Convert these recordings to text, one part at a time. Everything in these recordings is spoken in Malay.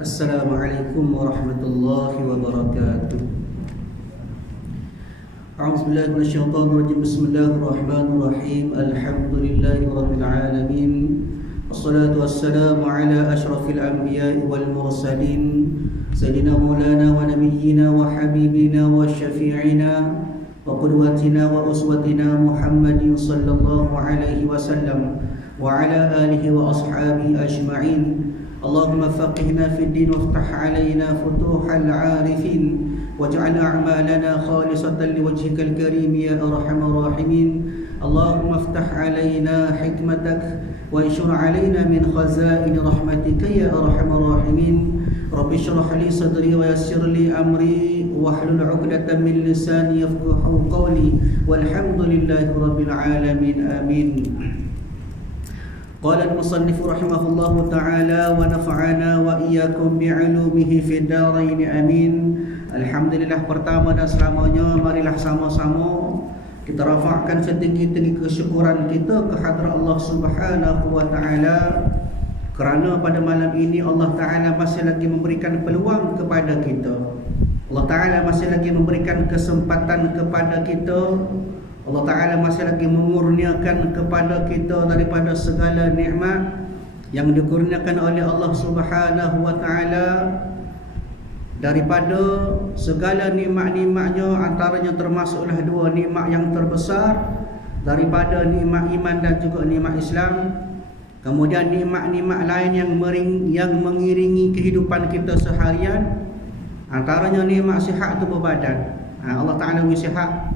Assalamualaikum warahmatullahi wabarakatuh. A'udzubillahi minasyaitonir rajim. Bismillahirrahmanirrahim. Alhamdulillahi rabbil alamin. Wassalatu wassalamu ala asyrafil anbiya'i wal mursalin sayyidina maulana wa nabiyyina wa habibina wa syafi'ina wa qudwatina wa uswatina Muhammadin sallallahu alaihi wasallam wa ala alihi wa ashabihi ajma'in. Allahumma faqihna fid din waftah alaina futuhal arifin waj'al a'malana khalisatan liwajhikal karim ya arhamar rahimin. Allahumma iftah alaina hikmatak wa anshur alaina min khazain rahmatika ya arhamar rahimin. Rabbi shrah li sadri wa yassir li amri wahlul 'uqdatam min lisani yafqahu qawli walhamdulillahi rabbil alamin. Amin. Qala al-musannif rahimahullahu ta'ala wa nafa'ana wa iyyakum bi'ulumihi fid dharain amin. Alhamdulillah, pertama dan selamanya marilah sama-sama kita rafa'kan setinggi-tinggi kesyukuran kita ke hadrat Allah Subhanahu wa ta'ala, kerana pada malam ini Allah Ta'ala masih lagi memberikan peluang kepada kita. Allah Ta'ala masih lagi memberikan kesempatan kepada kita. Allah Ta'ala masih lagi memurniakan kepada kita daripada segala nikmat yang dikurniakan oleh Allah Subhanahu wa Ta'ala. Daripada segala nikmat-nikmatnya, antaranya termasuklah dua nikmat yang terbesar, daripada nikmat iman dan juga nikmat Islam. Kemudian nikmat-nikmat lain yang mengiringi kehidupan kita seharian, antaranya nikmat sihat tubuh badan. Allah Ta'ala beri sihat.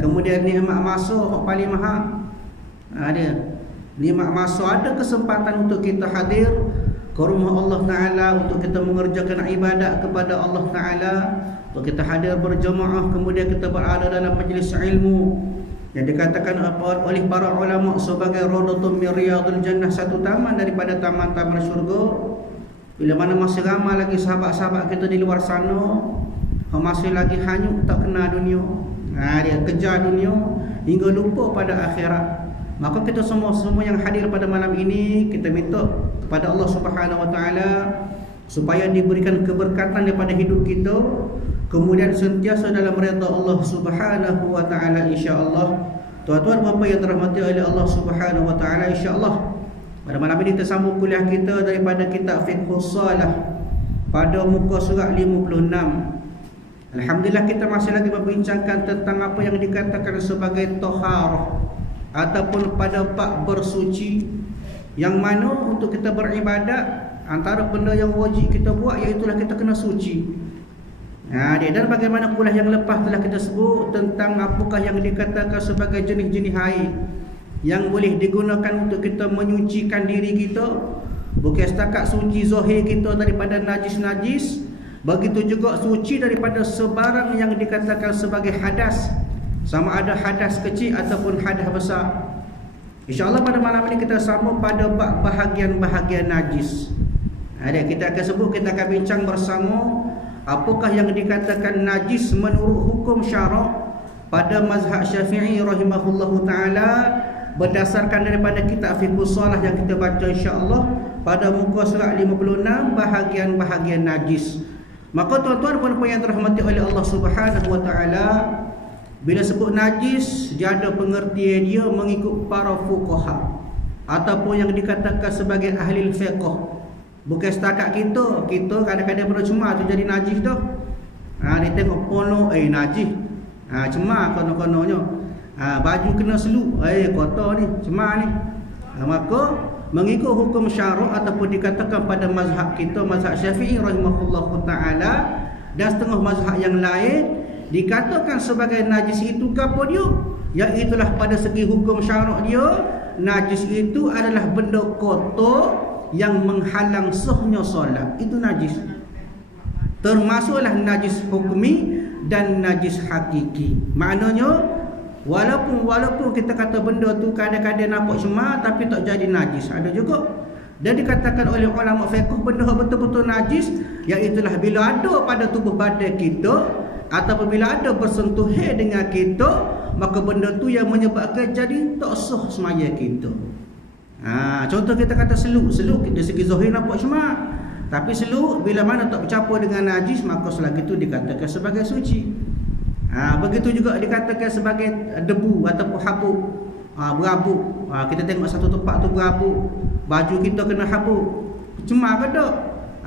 Kemudian nikmat masa yang paling mahal. Ada nikmat masa, ada kesempatan untuk kita hadir ke rumah Allah Ta'ala, untuk kita mengerjakan ibadat kepada Allah Ta'ala, untuk kita hadir berjemaah, kemudian kita berada dalam majlis ilmu yang dikatakan oleh para ulama sebagai Rawdatun min Riyadil Jannah, satu taman daripada taman-taman syurga. Bila mana masih ramai lagi sahabat-sahabat kita di luar sana, masih lagi hanyut tak kenal dunia, dia kejar dunia hingga lupa pada akhirat. Maka kita semua yang hadir pada malam ini, kita minta kepada Allah Subhanahu wa Ta'ala supaya diberikan keberkatan daripada hidup kita, kemudian sentiasa dalam redha Allah Subhanahu wa Ta'ala, insya-Allah. Tuan-tuan bapa yang dirahmati oleh Allah Subhanahu wa Ta'ala, insya-Allah pada malam ini kita sambung kuliah kita daripada kitab Fiqhus Shalah pada muka surat 56. Alhamdulillah, kita masih lagi membincangkan tentang apa yang dikatakan sebagai taharah ataupun pada bab bersuci, yang mana untuk kita beribadat, antara benda yang wajib kita buat iaitulah kita kena suci. Dan bagaimana kuliah yang lepas telah kita sebut tentang apakah yang dikatakan sebagai jenis-jenis air yang boleh digunakan untuk kita menyucikan diri kita, bukan setakat suci zahir kita daripada najis-najis, begitu juga suci daripada sebarang yang dikatakan sebagai hadas, sama ada hadas kecil ataupun hadas besar. InsyaAllah pada malam ini kita sambung pada bahagian-bahagian najis. Kita akan sebut, kita akan bincang bersama apakah yang dikatakan najis menurut hukum syarak pada mazhab Syafi'i rahimahullahu ta'ala, berdasarkan daripada kitab Fiqhus Shalah yang kita baca insyaAllah pada muka surat 56, bahagian-bahagian najis. Maka tuan-tuan puan-puan yang dirahmati oleh Allah Subhanahu wa Ta'ala, bila sebut najis, dia ada pengertian dia mengikut para fuqaha ataupun yang dikatakan sebagai ahli fiqh. Bukan setakat kita kadang-kadang bercemar tu jadi najis dah. Dia tengok polo najis. Cemar kono-kononyo. Baju kena seluk, kotor ni, cemar ni. Maka mengikut hukum syarak ataupun dikatakan pada mazhab kita, mazhab Syafi'i rahimahullahu ta'ala, dan setengah mazhab yang lain, dikatakan sebagai najis itu apa dia? Iaitulah pada segi hukum syarak dia, najis itu adalah benda kotor yang menghalang sahnya solat. Itu najis. Termasuklah najis hukmi dan najis hakiki. Maknanya walaupun kita kata benda tu kadang-kadang nampak cemar tapi tak jadi najis, ada juga. Dan dikatakan oleh ulama fiqh benda betul-betul najis, iaitulah bila ada pada tubuh badan kita atau apabila ada bersentuhan dengan kita, maka benda tu yang menyebabkan jadi tak sah semaya kita. Contoh kita kata seluk dari segi zahir nampak cemar, Tapi seluk bila mana tak bercampur dengan najis, maka selagi itu dikatakan sebagai suci. Begitu juga dikatakan sebagai debu ataupun habuk, berabuk. Kita tengok satu tempat tu berabuk, baju kita kena habuk, cemar ke tak?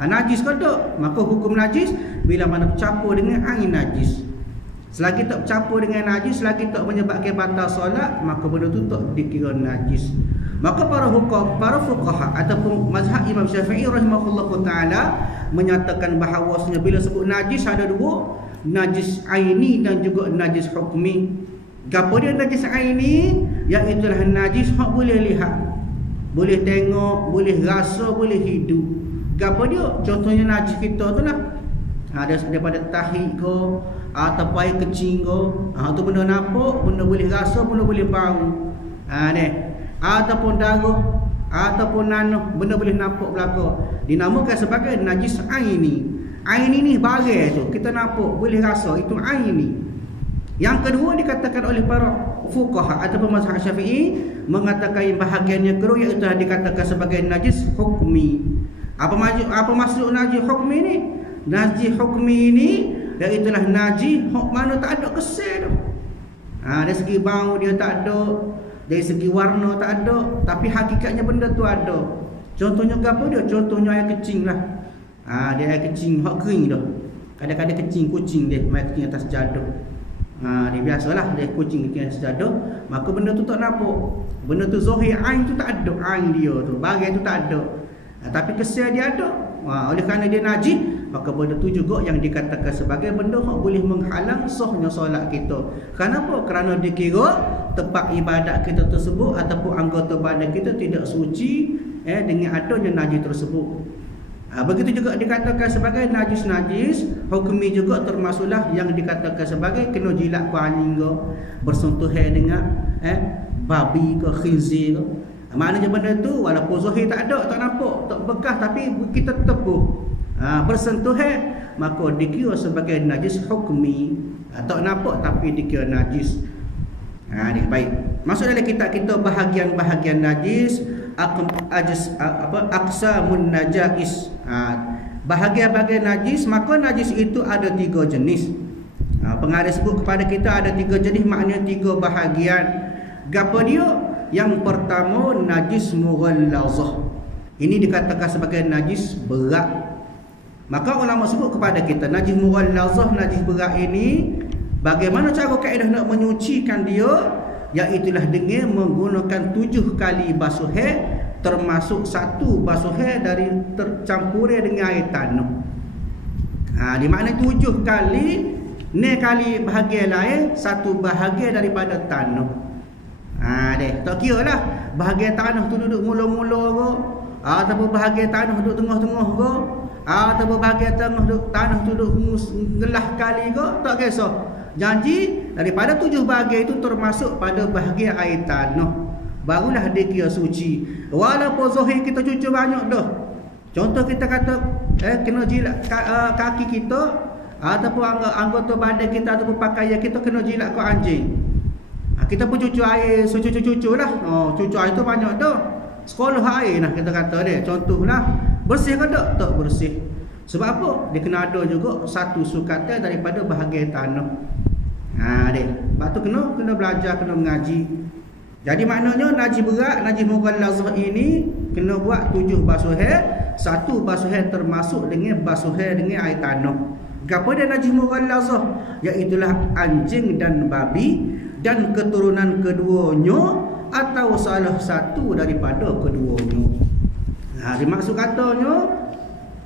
Najis ke tak? Maka hukum najis bila mana bercampur dengan air najis. Selagi tak bercampur dengan najis, selagi tak menyebabkan batal solat, maka benda tu tak dikira najis. Maka para fuqaha ataupun mazhab Imam Syafi'i rahimahullahu taala menyatakan bahawasanya bila sebut najis ada dua, najis aini dan juga najis hukmi. Gapo dia najis aini? Iaitu najis hak boleh lihat, boleh tengok, boleh rasa, boleh hidup. Gapo dia? Contohnya najis kita tu lah. Daripada tahi ko ataupun air kecing ko, tu benda nampak, benda boleh rasa, benda boleh bau. Ataupun darah, ataupun nanah, benda boleh nampak belaka. Dinamakan sebagai najis aini. Aini ni barang tu, kita nampak, boleh rasa, itu aini. Yang kedua dikatakan oleh para fuqaha ataupun mazhab Syafi'i mengatakan bahagian yang kedua iaitu dikatakan sebagai najis hukmi. Apa maksud najis hukmi ni? Najis hukmi ini iaitulah najis hok mana tak ada kesan tu. Dari segi bau dia tak ada, dari segi warna tak ada, tapi hakikatnya benda tu ada. Contohnya apa dia? Contohnya air kecing lah. Dia air kecing hok kering dah. Kadang-kadang kecing kucing dia, main kecing atas sejadah. Dia biasalah dia kucing kecing atas sejadah, maka benda tu tak nampak. Benda tu zahir ain tu tak ada, ain dia tu, barang tu tak ada. Tapi kesan dia ada. Oleh kerana dia najis, maka benda tu juga yang dikatakan sebagai benda yang boleh menghalang sahnya solat kita. Kenapa? Kerana dikira tempat ibadat kita tersebut ataupun anggota badan kita tidak suci dengan adanya najis tersebut. Begitu juga dikatakan sebagai najis-najis hukmi juga termasuklah yang dikatakan sebagai kena jilat ku anjing ke, bersentuhan dengan babi ke, khinzir ke. Maknanya benda tu walaupun zahir tak ada, tak nampak, tak bekas, tapi kita tepuh, bersentuhan, maka dikira sebagai najis hukmi. Tak nampak tapi dikira najis. Ni baik. Masuk dalam kitab kita bahagian-bahagian najis, aqsamun najais. Bahagian-bahagian najis, maka najis itu ada 3 jenis. Pengarang sebut kepada kita ada 3 jenis, maknanya 3 bahagian. Gapo dia? Yang pertama najis mughallazah. Ini dikatakan sebagai najis berat. Maka ulama sebut kepada kita najis mughallazah, najis berat ini bagaimana cara kaedah nak menyucikan dia, iaitulah dengan menggunakan 7 kali basuhan, termasuk 1 basuhan dari tercampurnya dengan air tanah. Di mana 7 kali, ni kali bahagian lain, 1 bahagian daripada tanah. Tak kira lah bahagian tanah tu duduk mula-mula ke, ataupun bahagian tanah duduk tengah-tengah ke, ataupun bahagian tanah tu duduk ngelah kali ke, tak kisah. Janji daripada 7 bahagian itu termasuk pada bahagian air tanah, barulah dia kira suci. Walaupun zahir kita cuci banyak dah. Contoh kita kata kena jilat kaki kita, ataupun anggota badan kita, ataupun pakaian kita kena jilat ke anjing. Kita pun cucu air, cucu lah. Cucu air tu banyak dah. Sekolah air lah kita kata dia. Contohlah, bersih ke tak? Tak bersih. Sebab apa? Dia kena ada juga 1 sukatan daripada bahagian tanah. Sebab tu kena belajar, kena mengaji. Jadi maknanya najis berat, najis mughallazah ini kena buat 7 basuhan. 1 basuhan termasuk dengan basuhan dengan air tanah. Apa dia najis mughallazah? Iaitulah anjing dan babi dan keturunan keduanya atau salah satu daripada keduanya. Dimaksud katanya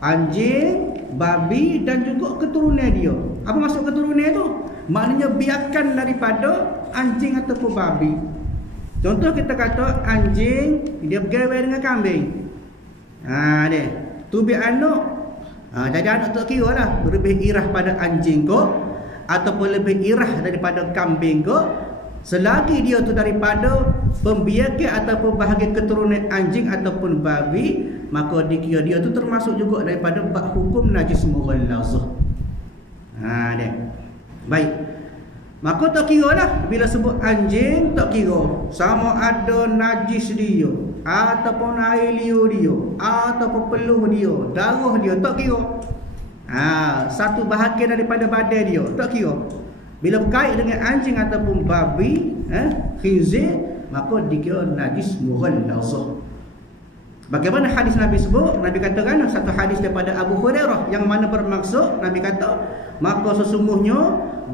anjing, babi dan juga keturunan dia. Apa maksud keturunan tu? Maknanya biarkan daripada anjing ataupun babi. Contoh kita kata anjing dia bergaul dengan kambing. Dia tu biar anak. Jadi anak tak kira lah lebih irah pada anjing ko ataupun lebih irah daripada kambing ko. Selagi dia tu daripada pembiakan ataupun bahagian keturunan anjing ataupun babi, maka dikira dia tu termasuk juga daripada bab hukum najis mughallazah. Dia. Baik. Maka tak kira lah bila sebut anjing, tak kira sama ada najis dia ataupun air liur dia ataupun peluh dia, darah dia, tak kira. Satu bahagian daripada badan dia, tak kira. Bila berkait dengan anjing ataupun babi, khinzir, maka dikira najis mughallazah. Bagaimana hadis Nabi sebut? Nabi katakan satu hadis daripada Abu Hurairah yang mana bermaksud Nabi kata, maka sesungguhnya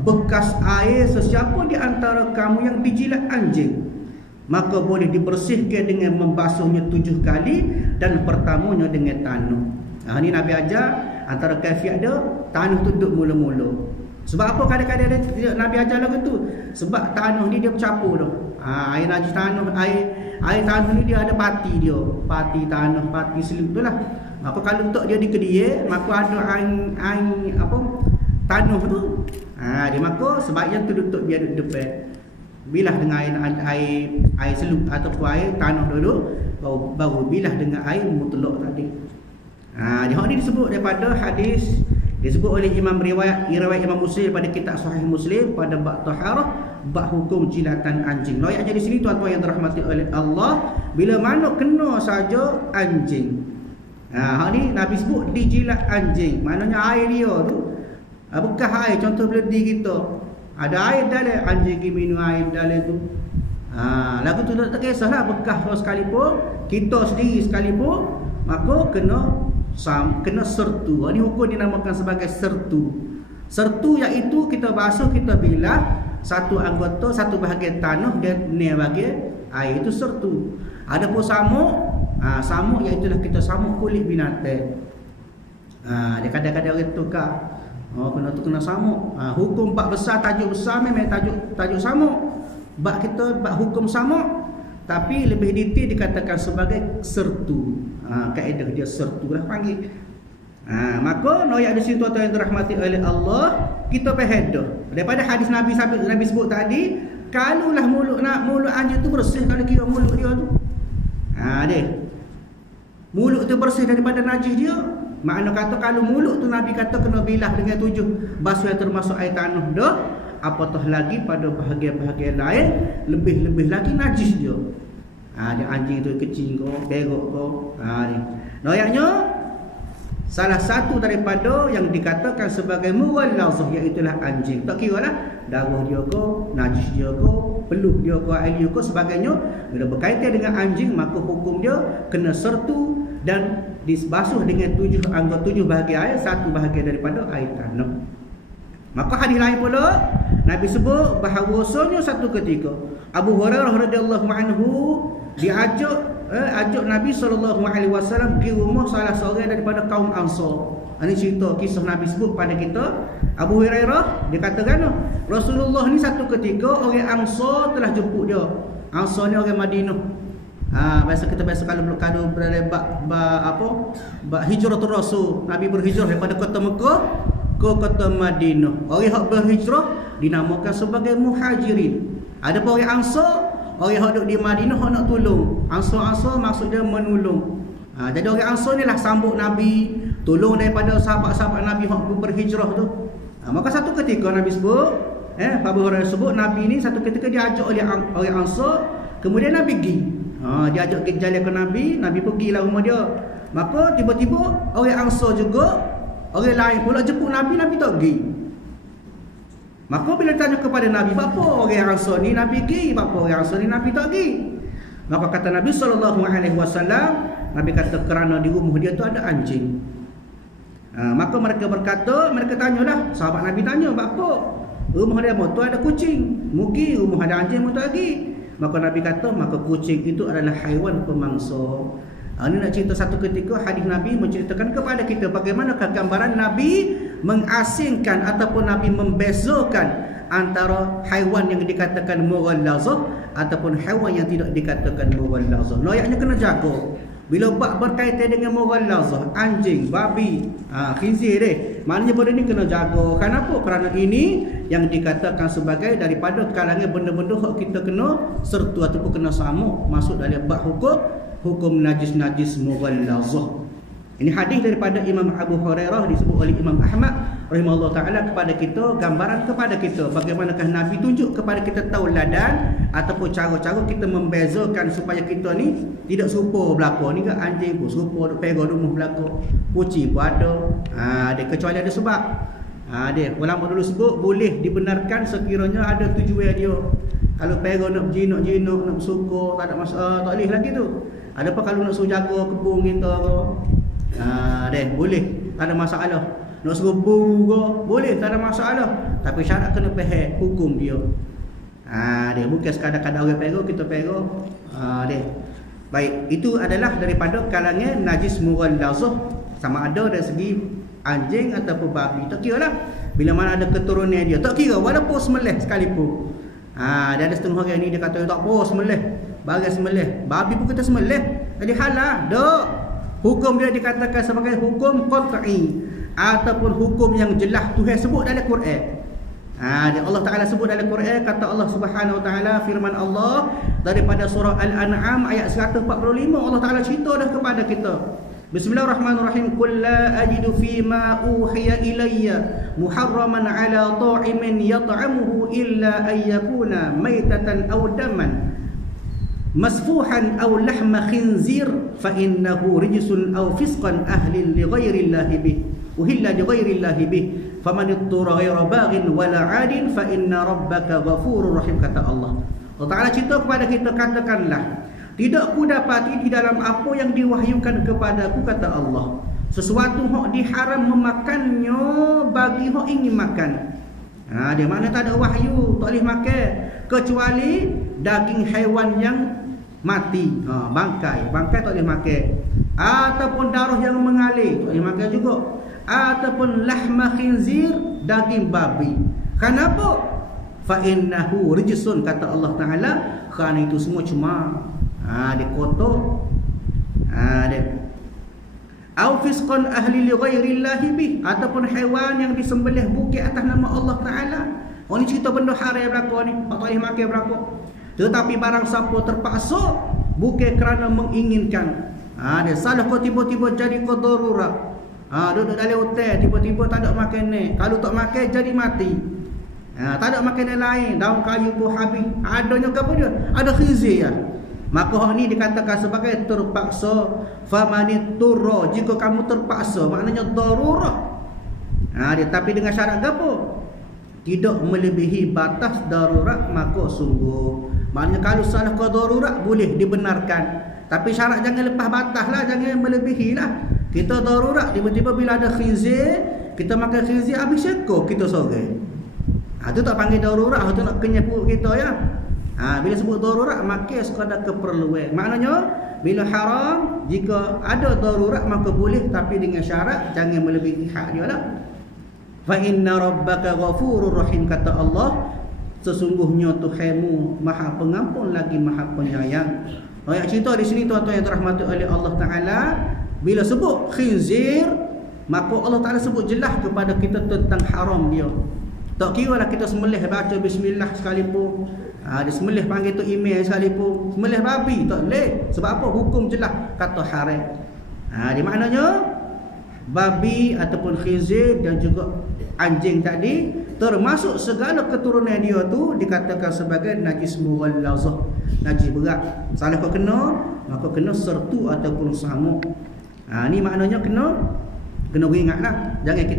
bekas air sesiapa di antara kamu yang dijilat anjing, maka boleh dibersihkan dengan membasuhnya 7 kali dan pertamanya dengan tanah. Ini Nabi ajar antara kaifiat dia, tanah tutup mula-mula. Sebab apa kadang-kadang Nabi ajar lagu tu? Sebab tanah ni dia bercampur dah. Air najis tanah, air tanah ni dia ada pati dia. Pati tanah, pati selut tu lah. Maka kalau untuk dia dikedia, maka ada air tanah tu. Dia maka sebaiknya tutup biar duduk depan. Bilah dengan air selut ataupun air tanah dulu, baru bilah dengan air mutlak tadi. Hal ni disebut daripada hadis, disebut oleh riwayat Imam Muslim pada kitab Sahih Muslim pada bab taharah, bab hukum jilatan anjing. Ayatnya di sini tuan-tuan yang dirahmati oleh Allah, bila mana kena saja anjing. Hal ni Nabi sebut dijilat anjing, maknanya air dia tu bekas air, contoh beledi kita ada air dalam, anjing pergi minum air dalam tu. Lagu tu tak kisahlah bekas sekalipun, kita sendiri sekalipun, maka kena sertu. Ini hukum dinamakan sebagai sertu. Sertu iaitu kita basuh, kita bilah satu anggota, satu bahagian tanah dan ni bahagian air, itu sertu. Adapun samuk, samuk iaitu kita samuk kulit binatang. Dia kadang-kadang orang tukar, kena samuk. Hukum bab besar, tajuk besar memang tajuk samuk. Bab kita bab hukum samuk, tapi lebih detail dikatakan sebagai sertu. Kaedah dia sertu lah panggil. Maka ayat di sini tuan-tuan yang dirahmati oleh Allah, kita faham dah daripada hadis Nabi sebut tadi, kalulah mulut anjing tu bersih, kalau kira mulut dia tu mulut tu bersih daripada najis dia, makna kata kalau mulut tu Nabi kata kena bilah dengan 7 basuh yang termasuk air tanah dah, apatah lagi pada bahagian-bahagian lain lebih lagi najis dia. Dia anjing tu kecil kau, berok kau. Ayatnya salah satu daripada yang dikatakan sebagai mughallazah iaitulah anjing. Tak kira lah darah dia ke, najis dia ke, peluh dia ke, air dia ke, sebagainya. Bila berkaitan dengan anjing, maka hukum dia kena sertu dan dibasuh dengan 7 bahagian air, 1 bahagian daripada air tanah. Maka hadis lain pula Nabi sebut bahawasanya satu ketika Abu Hurairah radhiyallahu anhu ajak Nabi SAW pergi rumah salah seorang daripada kaum Ansar. Ini cerita kisah Nabi sebut pada kita. Abu Hurairah dia katakan Rasulullah ni satu ketika orang Ansar telah jemput dia. Ansar ni orang Madinah. Kita biasa kalau berada bab hijratul Rasul, Nabi berhijrah daripada kota Mekah ke kota Madinah. Orang yang berhijrah dinamakan sebagai muhajirin. Ada pun orang Ansar, orang yang duduk di Madinah nak tolong. Ansar maksudnya menolong. Jadi orang Ansar ni lah sambut Nabi, tolong daripada sahabat-sahabat Nabi yang berhijrah tu. Maka satu ketika Nabi sebut, Abu Hurairah sebut, Nabi ni satu ketika diajak oleh orang Ansar, kemudian Nabi pergi. Dia ajak jalan ke Nabi pergilah rumah dia. Maka tiba-tiba orang Ansar juga, orang lain pula jemput Nabi tak pergi. Maka bila tanya kepada Nabi, apa orang Ansar ni Nabi pergi, apa orang Ansar ni Nabi tak pergi? Maka kata Nabi SAW, Nabi kata kerana di rumah dia tu ada anjing. Maka mereka tanyalah, sahabat Nabi tanya, apa rumah dia tu ada kucing, mungkin rumah ada anjing tak pergi. Maka Nabi kata, maka kucing itu adalah haiwan pemangsa. Ini nak cerita satu ketika hadis Nabi menceritakan kepada kita bagaimanakah gambaran Nabi mengasingkan ataupun Nabi membezakan antara haiwan yang dikatakan mughallazah ataupun haiwan yang tidak dikatakan mughallazah. Layaknya kena jaga. Bila bab berkaitan dengan mughallazah, anjing, babi, khinzir maknanya benda ni kena jaga. Kenapa? Kerana ini yang dikatakan sebagai daripada kalangan benda-benda yang kita kena sertu ataupun kena samuk masuk dalam bab hukum najis-najis mughallazah. Ini hadis daripada Imam Abu Hurairah disebut oleh Imam Ahmad rahimahullah taala kepada kita, gambaran kepada kita bagaimanakah Nabi tunjuk kepada kita tauladan ataupun cara-cara kita membezakan supaya kita ni tidak serupa belaka ni ke anjing pun serupa duk pegang rumah belaka, kucing pun ada. Dia kecuali ada sebab. Dia ulama dulu sebut boleh dibenarkan sekiranya ada tujuan dia. Kalau pegang nak berjinak-jinak, nak bersuka, tak ada masalah, tak boleh lagi tu. Adapun kalau nak suruh jaga kebun kita ke, boleh, tak ada masalah. Nak suruh buru ke, boleh, tak ada masalah. Tapi syarat kena faham hukum dia. Dia bukan sekadar-kadar orang pegang, kita pegang. Baik, itu adalah daripada kalangan najis mughallazah, sama ada dari segi anjing ataupun babi. Tak kira lah bila mana ada keturunan dia, tak kira walaupun sembelih sekalipun. Dia ada setengah orang ni dia kata tak apa sembelih, bagi sembelih, babi pun kita sembelih, jadi halal. Tak, hukum dia dikatakan sebagai hukum qat'i ataupun hukum yang jelas. Tuhan sebut dalam Quran. Allah Ta'ala sebut dalam Quran, kata Allah Subhanahu Wa Ta'ala, firman Allah daripada surah Al-An'am ayat 145, Allah Ta'ala cerita dah kepada kita. Bismillahirrahmanirrahim. Qul la ajidu fima uhiya ilayya muharraman ala ta'imin yat'amuhu illa an yakuna maytatan aw daman masfuhan aw lahma khinzir fa innahu rijsun aw fisqan ahlin li ghairi llahi bih uhilla li ghairi llahi bih faman ittara ghaira baghin wala 'adin fa inna rabbaka ghafurur rahim. Kata Allah. Allah Ta'ala cerita kepada kita, katakanlah, tidak ku dapati di dalam apa yang diwahyukan kepadaku, kata Allah, sesuatu hak diharam memakannya bagi hak ingin makan. Dia mana tak ada wahyu, tak boleh makan kecuali daging haiwan yang mati, bangkai tak boleh makan, ataupun darah yang mengalir tak boleh makan juga, ataupun lahma khinzir, daging babi. Kenapa? Fa innahu rijsun, kata Allah Ta'ala, kerana itu semua cuma dia kotor. Dia au fisqan ahli li ghairillahi bih, ataupun haiwan yang disembelih bukan atas nama Allah Ta'ala. Ni cerita benda haram berlaku ni, tak boleh makan berlaku. Tetapi barang siapa terpaksa bukan kerana menginginkan, dia salah kau tiba-tiba jadi kau darurat, duduk dalam hotel tiba-tiba tak ada makan ni, kalau tak makan jadi mati. Tak ada makanan lain, daun kayu pun habis, adanya apa dia? Ada khizir ya. Maka hak ni dikatakan sebagai terpaksa. Famanit turra, jika kamu terpaksa, maknanya darurat. Dia tapi dengan syarat apa? Tidak melebihi batas darurat, maka sungguh. Maknanya kalau salah kau darurat boleh dibenarkan, tapi syarat jangan lepas batas lah, jangan melebihi lah. Kita darurat, tiba-tiba bila ada khizir, kita makan khizir habis syekor kita sore. Itu tak panggil darurat, itu nak kenyang perut kita ya. Bila sebut darurat, makan sekadar keperluan. Maknanya bila haram, jika ada darurat maka boleh, tapi dengan syarat jangan melebihi hak dia lah. Fa inna rabbaka ghafurur rahim, kata Allah, sesungguhnya Tuhanmu Maha Pengampun lagi Maha Penyayang. Ayat cerita di sini tuan-tuan yang dirahmati oleh Allah Taala, bila sebut khinzir, maka Allah Taala sebut jelas kepada kita tentang haram dia. Tak kira lah kita sembelih baca bismillah sekalipun, dia sembelih panggil tu email sekalipun, sembelih babi tak boleh. Sebab apa? Hukum jelas kata haram. Di maknanya babi ataupun khinzir dan juga anjing tadi, termasuk segala keturunan dia tu dikatakan sebagai najis mughallazah, najis berat. Salah kau kena, maka kena sertu ataupun samuk. Ni maknanya kena ingatlah, jangan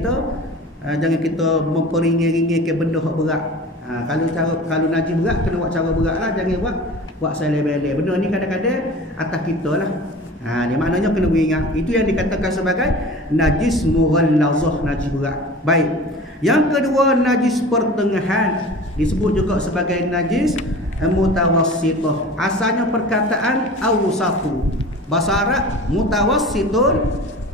kita memperingat-ingat benda hak berat. Kalau najis berat kena buat cara berat lah, jangan buat selebele. Benda ni kadang-kadang atas kita lah. Ni maknanya kena ingat. Itu yang dikatakan sebagai najis mughallazah, najis berat. Baik. Yang kedua, najis pertengahan, disebut juga sebagai najis mutawassithah. Asalnya perkataan awsatu. Bahasa Arab mutawassitun,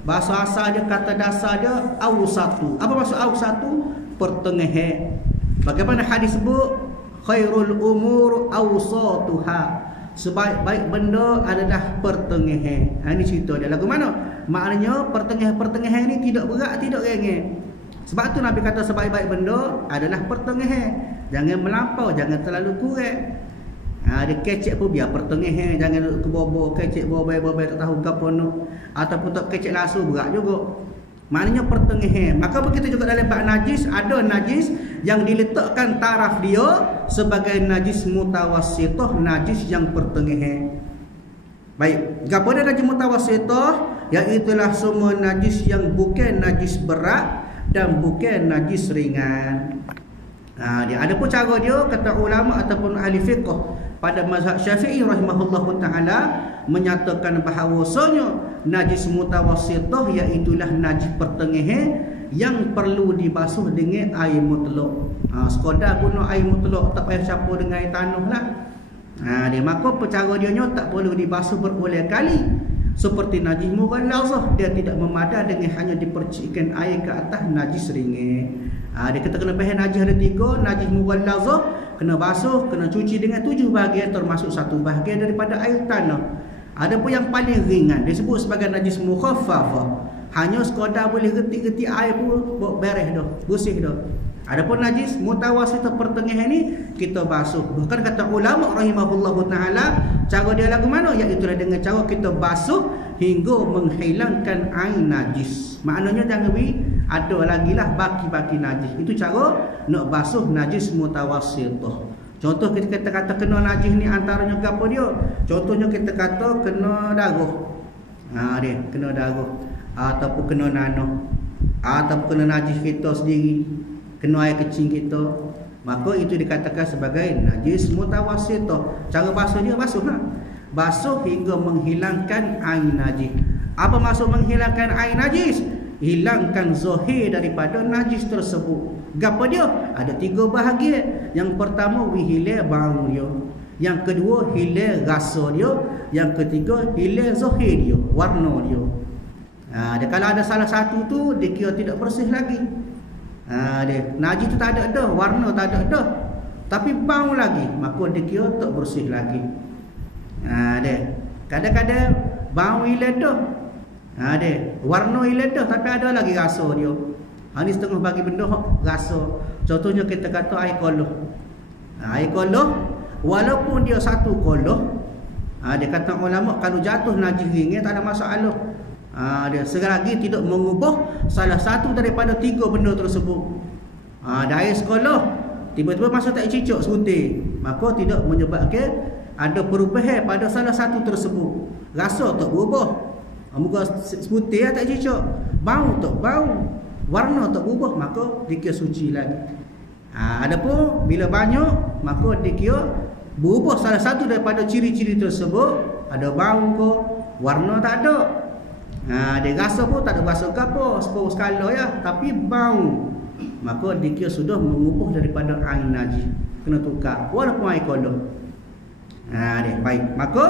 bahasa asal dia, kata dasar dia awsatu. Apa maksud awsatu? Pertengahan. Bagaimana hadis sebut? Khairul umur awsatuha. Sebaik-baik benda adalah pertengahan. Ini cerita dia lagu mana? Maknanya pertengahan ni tidak berat, tidak ringan. Sebab tu Nabi kata sebaik-baik benda adalah pertengahan. Jangan melampau, jangan terlalu kurang. Dia kecek pun biar pertengah, jangan duduk ke bawah kecek bawah tak tahu gapo no, ataupun tak kecek lasu berat juga. Maknanya pertengah. Maka begitu juga dalam bab najis, ada najis yang diletakkan taraf dia sebagai najis mutawassithah, najis yang pertengah. Baik, gapo dia najis mutawassithah? Iaitulah semua najis yang bukan najis berat dan bukan najis ringan. Dia ada pun cara dia, kata ulama ataupun ahli fiqh pada mazhab Syafi'i rahimahullahu taala menyatakan bahawasanya najis mutawassithah iaitulah najis pertengah yang perlu dibasuh dengan air mutlak. Sekadar guna air mutlak, tak payah campur dengan air tanah lah. Dia maka cara dia tak perlu dibasuh berulang kali. Seperti najis mughallazah, dia tidak memadah dengan hanya dipercikkan air ke atas najis ringan. Dia kata kena faham najis ada 3, najis mughallazah kena basuh, kena cuci dengan 7 bahagian termasuk 1 bahagian daripada air tanah. Ada pun yang paling ringan disebut sebagai najis mukhaffafah. Hanya sekadar boleh getik-getik air pun beres dah, bersih dah. Adapun najis mutawassithah pertengahan ni kita basuh. Bahkan kata ulama rahimahullahu taala, cara dia lagu mana? Iaitu dengan cara kita basuh hingga menghilangkan air najis. Maknanya jangan ada lagi lah baki-baki najis. Itu cara nak basuh najis mutawassithah. Contoh kita kata kena najis ni antaranya apa dia? Contohnya kita kata kena darah. Dia kena darah ataupun kena nanah ataupun kena najis kita sendiri, kena air kecil kita, maka itu dikatakan sebagai najis mutawassithah. Cara basuh dia basuh hingga menghilangkan air najis. Apa maksud menghilangkan air najis? Hilangkan zahir daripada najis tersebut. Gapo dia? Ada 3 bahagian. Yang pertama hilang bau dia, yang kedua hilang rasa dia, yang ketiga hilang zahir dia, warna dia. Kalau ada salah satu tu dia kira tidak bersih lagi. Dia najis tu tak ada dah, warna tak ada dah, tapi bau lagi, maka dia kira tak bersih lagi. Dia kadang-kadang bau hilang dah, dia warna hilang dah, tapi ada lagi rasa dia. Ni setengah bagi benda rasa. Contohnya kita kata air koloh. Air koloh walaupun dia satu koloh, dia kata ulama kalau jatuh najis ringan tak ada masalah. Dia selagi tidak mengubah salah satu daripada 3 benda tersebut. Dari sekolah tiba-tiba masuk tak cicak sebutir, maka tidak menyebabkan ada perubahan pada salah satu tersebut. Rasa tak berubah, muka sebutir tak cicak, bau tak bau, warna tak berubah, maka dikira suci lagi. Adapun bila banyak, maka dikira berubah salah satu daripada ciri-ciri tersebut, ada bau ke, warna tak ada. Dia rasa pun tak ada rasa ke apa, sepuluh skala ya, tapi bau, maka dikira sudah mengubah daripada air najis, kena tukar walaupun air kolam. Dia baik. Maka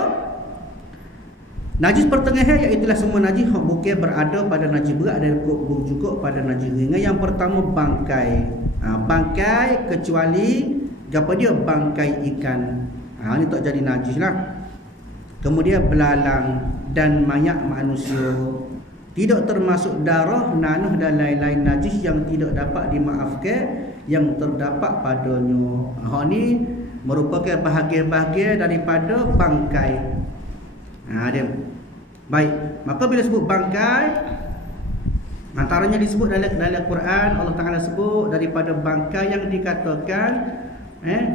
najis pertengahan iaitulah semua najis yang bukan berada pada najis berat dan juga pada najis ringan. Yang pertama bangkai. Bangkai kecuali apa dia? Bangkai ikan. Ini tak jadi najis lah. Kemudian belalang dan mayat manusia, tidak termasuk darah, nanah dan lain-lain najis yang tidak dapat dimaafkan yang terdapat padanya. Ini merupakan bahagian-bahagian daripada bangkai. Dia baik. Maka bila sebut bangkai, antaranya disebut dalam Quran, Allah Taala sebut daripada bangkai yang dikatakan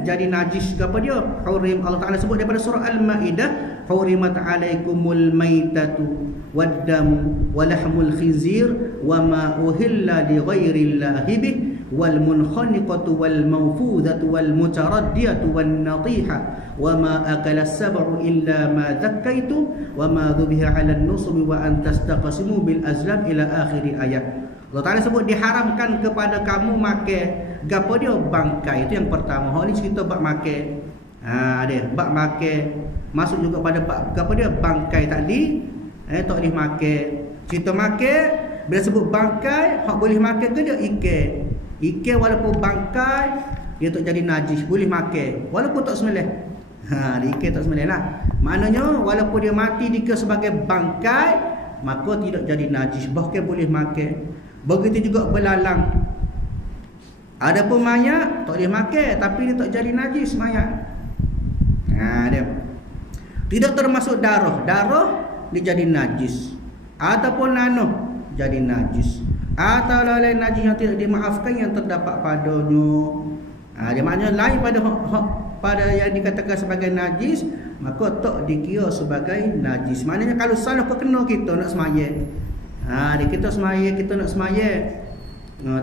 jadi najis. Apa dia? Allah Taala sebut daripada surah Al-Maidah, hurimat alaikumul maitatu waddamu walahmul khinzir wama uhilla li ghairillahi bih wal munkhaniqatu wal mawfudatu wal mutaraddiyatu wan natiha wama akala as-sab'u illa ma dhakkaitu wama dhubiha 'ala an-nusbi wa an tastaqsimu bil azlam ila akhir ayat. Allah Taala sebut diharamkan kepada kamu makan gapo dia? Bangkai. Itu yang pertama. Hak ni cerita bab makan. Dia bab makan masuk juga pada bab gapo dia? Bangkai tadi. Tak boleh makan. Cerita makan bila sebut bangkai, hak boleh makan ke dia? Ikan. Ikan walaupun bangkai dia tak jadi najis, boleh makan walaupun tak sembelih. Ikan tak sembelih lah. Maknanya walaupun dia mati dikira sebagai bangkai, maka tidak jadi najis, bahkan boleh makan. Begitu juga belalang. Ada pun mayat tak boleh makan, tapi dia tak jadi najis mayat. Dia tidak termasuk darah. Darah dia jadi najis, ataupun nanuh jadi najis, atau lain najis yang tidak dimaafkan yang terdapat padanya. Dia maknanya lain pada yang dikatakan sebagai najis, maka tak dikira sebagai najis. Maknanya kalau salah kena kita nak semaya, kita semaya, kita nak semaya,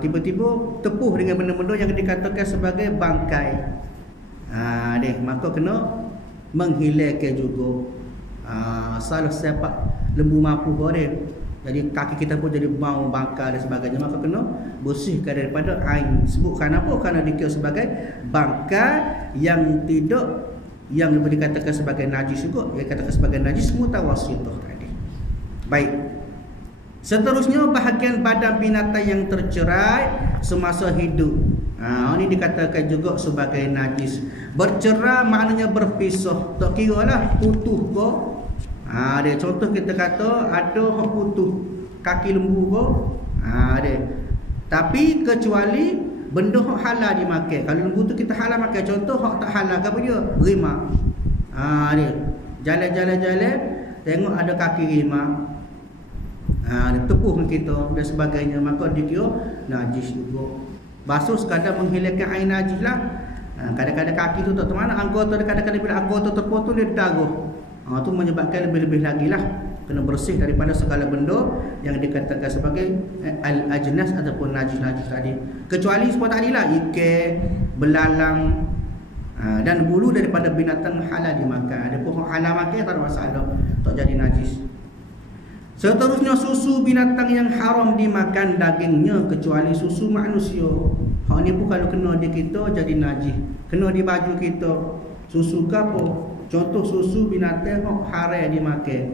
tiba-tiba tepuh dengan benda-benda yang dikatakan sebagai bangkai, maka kena menghilangkan juga. Salah sepak lembu mampu dia, jadi kaki kita pun jadi bau bangkai dan sebagainya, maka kena bersihkan daripada air. Sebutkan apa? Kerana dikira sebagai bangkai yang tidak, yang dikatakan sebagai najis juga, yang dikatakan sebagai najis mutawassithah tadi. Baik. Seterusnya, bahagian badan binatang yang tercerai semasa hidup. Ini dikatakan juga sebagai najis. Bercerai maknanya berpisah. Tak kira lah putus ke. Dia contoh kita kata ada hak putus kaki lembu ke. Dia. Tapi kecuali benda hak halal dimakan. Kalau lembu tu kita halal makan. Contoh hak tak halal apa dia? Rimah. Dia. Jalan-jalan tengok ada kaki rimah. Dia tepuh kita dan sebagainya, maka dikira najis juga. Basuh sekadar menghilangkan air najis lah. Kadang-kadang kaki tu tak mana anggota, kadang-kadang bila anggota terpotong dia darah. Tu menyebabkan lebih-lebih lagi lah kena bersih daripada segala benda yang dikatakan sebagai al-ajnas ataupun najis-najis tadi. Kecuali seperti tadi lah, ikan, belalang dan bulu daripada binatang halal dimakan. Ada pun halal makan tak ada masalah, tak jadi najis. Seterusnya, susu binatang yang haram dimakan dagingnya kecuali susu manusia. Hak ni pun kalau kena di kita jadi najis. Kena di baju kita. Susu ke apa? Contoh susu binatang yang haram dimakan.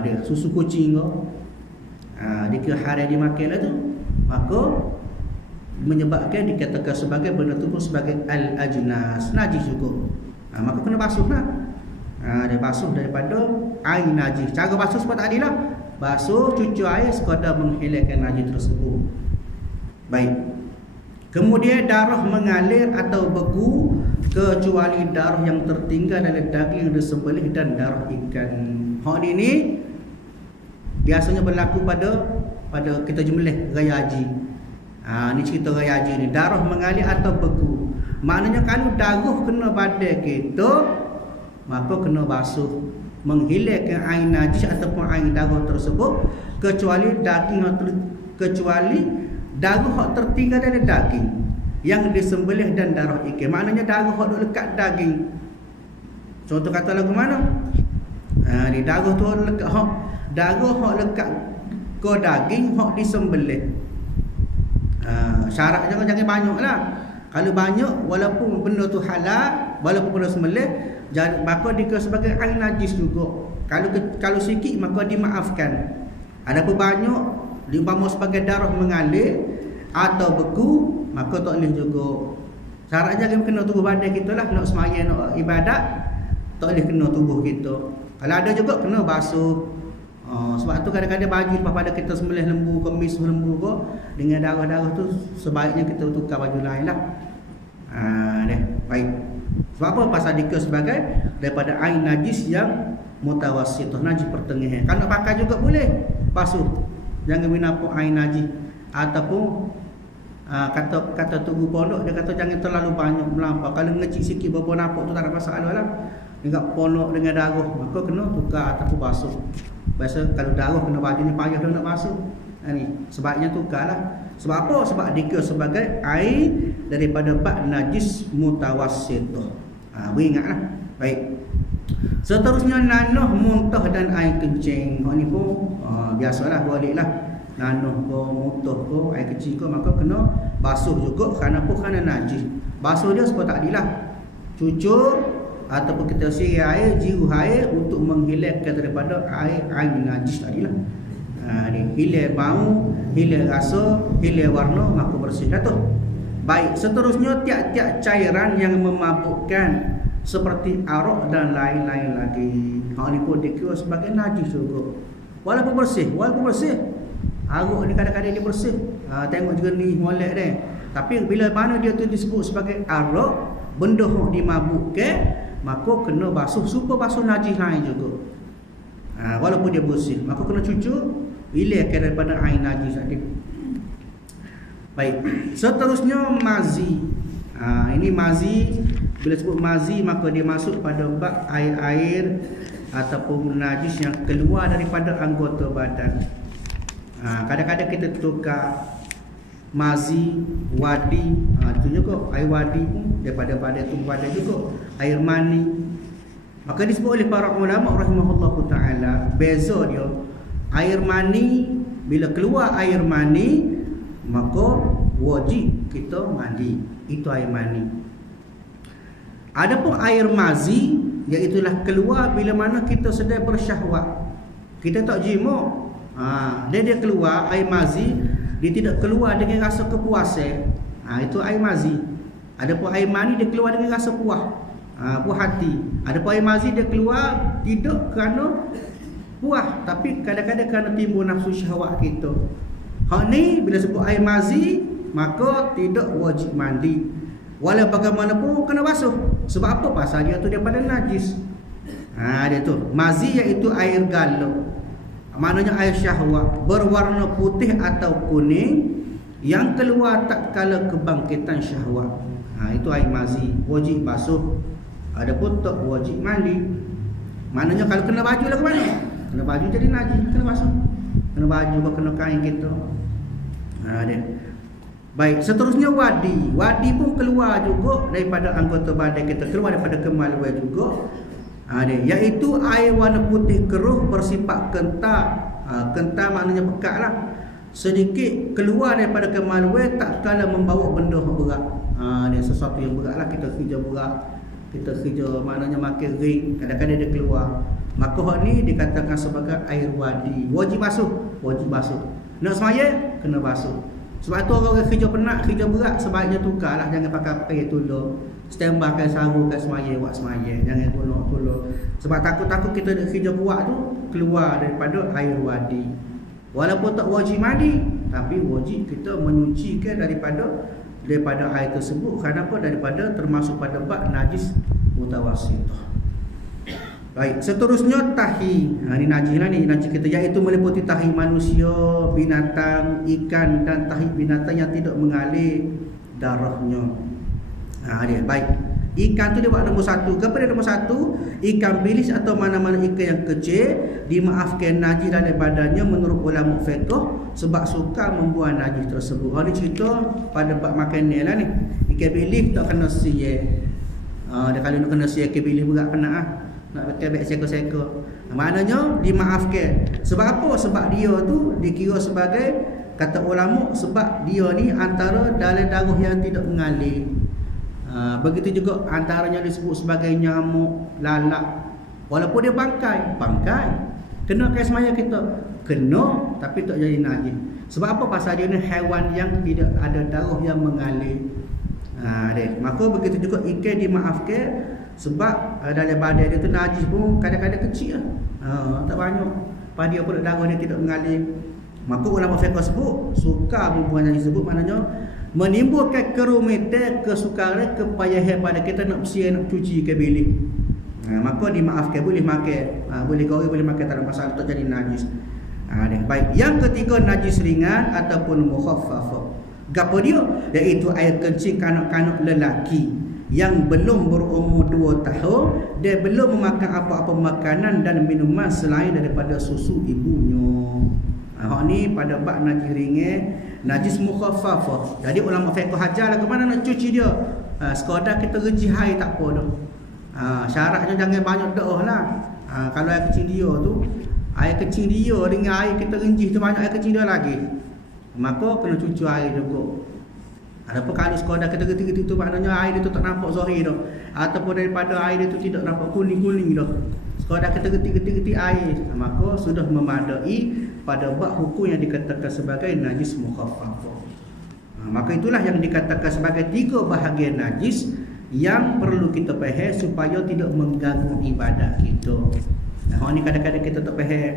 Dia susu kucing ke. Dia kira haram dimakan lah tu. Maka menyebabkan dikatakan sebagai benda tu pun sebagai al-ajnas, najis juga. Maka kena basuh lah. Dia basuh daripada air najis. Cara basuh seperti tadi lah, basuh cuci air sekadar menghilangkan najis tersebut. Baik. Kemudian darah mengalir atau beku kecuali darah yang tertinggal dalam daging yang disembelih dan darah ikan. Hal ini biasanya berlaku pada kita jemleh raya haji. Ni cerita raya haji ni, darah mengalir atau beku. Maknanya kalau darah kena badan kita, maka kena basuh, menghilangkan air najis ataupun air darah tersebut, kecuali darah hak tertinggal dari daging yang disembelih dan darah ikan. Maknanya darah hak lekat daging. Contoh kata lagu mana? Ni darah tu lekat hak, darah hak lekat ke daging hak disembelih. Syarat jangan banyak lah. Kalau banyak, walaupun benda tu halal, walaupun benda sembelih, maka dikira sebagai air najis juga. Kalau sikit maka dimaafkan. Adapun banyak, diumpama sebagai darah mengalir atau beku, maka tak boleh juga. Syaratnya kena tubuh badan kita lah. Nak semaya, nak ibadat, tak boleh kena tubuh kita. Kalau ada juga kena basuh. Sebab tu kadang-kadang baju lepas pada kita sembelih lembu, kemis lembu ke, dengan darah-darah tu sebaiknya kita tukar baju lain lah. Baik. Sebab apa? Pasal dikira sebagai daripada air najis yang mutawassithah, najis pertengahan. Kalau nak pakai juga boleh basuh. Jangan menapuk air najis. Ataupun kata tugu pondok, dia kata jangan terlalu banyak melampau. Kalau ngecik sikit berapa napuk tu tak ada masalah lah. Dengan pondok dengan darah, maka kena tukar ataupun basuh. Biasa kalau darah kena baju ni payah dah nak basuh. Ni sebaiknya tukarlah. Sebab apa? Sebab dikira sebagai air daripada bab najis mutawassithah. Beringatlah. Baik. Seterusnya, nanah, muntah dan air kencing. Ni pun biasalah, baliklah. Nanah ke, muntah ke, air kencing ke, maka kena basuh juga. Kerana apa? Kerana najis. Basuh dia seperti tadilah. Cucur ataupun kita siram air, jiru air untuk menghilangkan daripada air najis tadilah. Hilang bau, hilang rasa, hilang warna, maka bersih dah tu. Baik, seterusnya tiap-tiap cairan yang memabukkan seperti arak dan lain-lain lagi. Hal ni pun dikira sebagai najis juga. Walaupun bersih. Arak ni kadang-kadang dia bersih. Tengok juga ni molek dia. Tapi bila mana dia tu disebut sebagai arak, benda hok dimabuk ke, maka kena basuh supaya basuh najis lain juga. Walaupun dia bersih, maka kena cucuk hilangkan daripada air najis tadi. Baik, seterusnya mazi. Ini mazi, bila sebut mazi maka dia masuk pada bab air-air ataupun najis yang keluar daripada anggota badan. Kadang-kadang kita tukar mazi, wadi, itu juga air wadi pun daripada badan tubuh badan juga, air mani. Maka disebut oleh para ulama rahimahullahu taala, beza dia. Air mani, bila keluar air mani maka wajib kita mandi. Itu air mani. Adapun air mazi, iaitulah keluar bila mana kita sedang bersyahwat. Kita tak jima. Dia keluar air mazi, dia tidak keluar dengan rasa kepuasan. Itu air mazi. Adapun air mani dia keluar dengan rasa puas hati. Adapun air mazi dia keluar tidak kerana puas, tapi kadang-kadang kerana timbul nafsu syahwat kita. Hak ni bila sebut air mazi maka tidak wajib mandi. Walau bagaimanapun kena basuh. Sebab apa? Pasal dia tu daripada najis. Dia tu mazi, iaitu air galau. Maknanya air syahwat berwarna putih atau kuning yang keluar tak kala kebangkitan syahwat. Itu air mazi, wajib basuh. Adapun tak wajib mandi. Maknanya kalau kena baju lah ke mana? Kena baju jadi najis, kena basuh. Kena baju, kena kain kita. Dia. Baik, seterusnya wadi. Wadi pun keluar juga daripada anggota badan kita, keluar daripada kemaluan juga. Iaitu air warna putih keruh bersifat kental. Kental maknanya pekat lah. Sedikit keluar daripada kemaluan tak kala membawa benda berat. Dia sesuatu yang berat lah. Kita kerja berat, kita kerja maknanya makin ring, kadang-kadang dia keluar. Maka hal ni dikatakan sebagai air wadi. Wajib basuh, wajib basuh. Nak semaya kena basuh. Sebab tu orang kerja penat, kerja berat, sebaiknya tukarlah, jangan pakai air tolong. Standby kan sarung kan semaya, buat semaya, jangan tolong. Sebab takut-takut kita nak kerja kuat tu keluar daripada air wadi. Walaupun tak wajib mandi, tapi wajib kita menyucikan daripada air tersebut. Kenapa? Daripada termasuk pada bab najis mutawassithah. Baik, seterusnya tahi. Ini najis lah ni, najis kita, iaitu meliputi tahi manusia, binatang, ikan dan tahi binatang yang tidak mengalir darahnya. Dia baik. Ikan tu dia buat nombor satu. Kenapa dia nombor satu? Ikan bilis atau mana-mana ikan yang kecil dimaafkan najis daripadanya menurut ulama fiqh sebab suka membuang najis tersebut. Ini cerita pada bab makanan lah ni. Ikan bilis tak kena siap. Dia kalau nak kena siap ikan bilis berat kena nak betul seekor-seekor. Maknanya dimaafkan. Sebab apa? Sebab dia tu dikira sebagai, kata ulama, sebab dia ni antara dalam darah yang tidak mengalir. Begitu juga antaranya disebut sebagai nyamuk, lalat. Walaupun dia bangkai kena ke semaya kita, kena, tapi tak jadi najis. Sebab apa? Pasal dia ni haiwan yang tidak ada darah yang mengalir. Maka begitu juga ikan dimaafkan sebab dalam badan dia tu najis pun kadang-kadang kecil lah. Tak banyak. Pada dia pun darah dia tidak mengalir. Maka ulama fiqh sebut suka membuang najis tersebut, maknanya menimbulkan kerumitan, kesukaran, kepayahan pada kita nak bersih, nak cuci ke bilik. Maka dimaafkan, boleh makan, boleh goreng, boleh makan, tak ada masalah, tak jadi najis. Baik, yang ketiga najis ringan ataupun mukhaffafah. Gapo dia? Iaitu air kencing kanak-kanak lelaki yang belum berumur 2 tahun dan belum memakan apa-apa makanan dan minuman selain daripada susu ibunya. Hak ni pada bab najis ringan, najis mukhaffafah. Jadi ulama fiqh hajar lah ke mana nak cuci dia. Sekadar kita reji air tak apa dah. Syaratnya jangan banyak dah lah. Kalau air kecil dia tu, air kecil dia dengan air kita renjih tu banyak air kecil dia lagi, maka kena cuci air juga. Adapun kalau sekadar kita getik-getik tu, maknanya air dia tu tak nampak zahir dah, ataupun daripada air dia tu tidak nampak kuning-kuning dah, sekadar kita getik-getik air, maka sudah memadai pada bab hukum yang dikatakan sebagai najis mukhaffafah. Maka itulah yang dikatakan sebagai 3 bahagian najis yang perlu kita faham supaya tidak mengganggu ibadat kita. Ini kadang-kadang kita tak faham.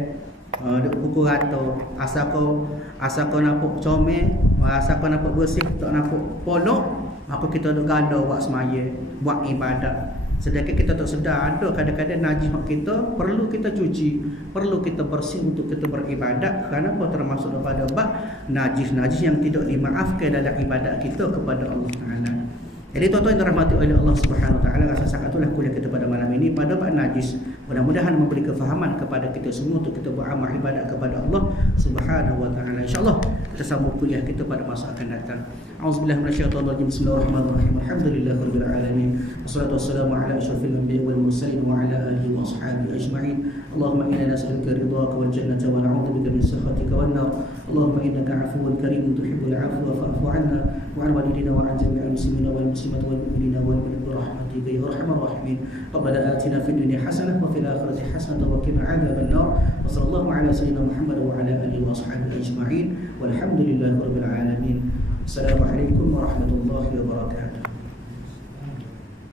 Pukul rata, asal kau nampak comel, asal kau nampak bersih, tak nampak polok, Maka kita duk gada buat semaya, buat ibadat. Sedangkan kita tak sedar ada kadang-kadang najis mak kita perlu kita cuci, perlu kita bersih untuk kita beribadat. Kenapa? Termasuk daripada bab najis-najis yang tidak dimaafkan dalam ibadat kita kepada Allah Taala. Jadi tuan-tuan yang dirahmati oleh Allah Subhanahu Wa Taala, rasa sangat itulah kuliah kita pada malam ini pada bab najis. Mudah-mudahan memberi kefahaman kepada kita semua untuk kita beramal ibadat kepada Allah Subhanahu Wa Taala. Insya-Allah kita sambung kuliah kita pada masa akan datang. A'udzubillahi minasyaitonirrajim. Bismillahirrahmanirrahim. Alhamdulillahirabbil alamin. Wassalatu wassalamu ala asyrafil anbiya'i wal mursalin wa ala alihi wa ashabihi ajma'in. Allahumma inna nas'aluka ridhaka wal jannata wa na'udzubika min sakhatika wan nar. Allahumma innaka 'afuwun karimun tuhibbul 'afwa fa'fu 'anna wa 'an walidina wa 'an jami'il muslimina wal muslimat wal mu'minina wal mu'minat bi rahmatika ya arhamar rahimin. Rabbana atina fid dunya hasanah wa fil akhirati hasanah wa qina 'adzaban nar. Wa sallallahu ala sayyidina Muhammad wa ala alihi wa ashabihi ajma'in. Walhamdulillahirabbil alamin. Assalamualaikum warahmatullahi wabarakatuh.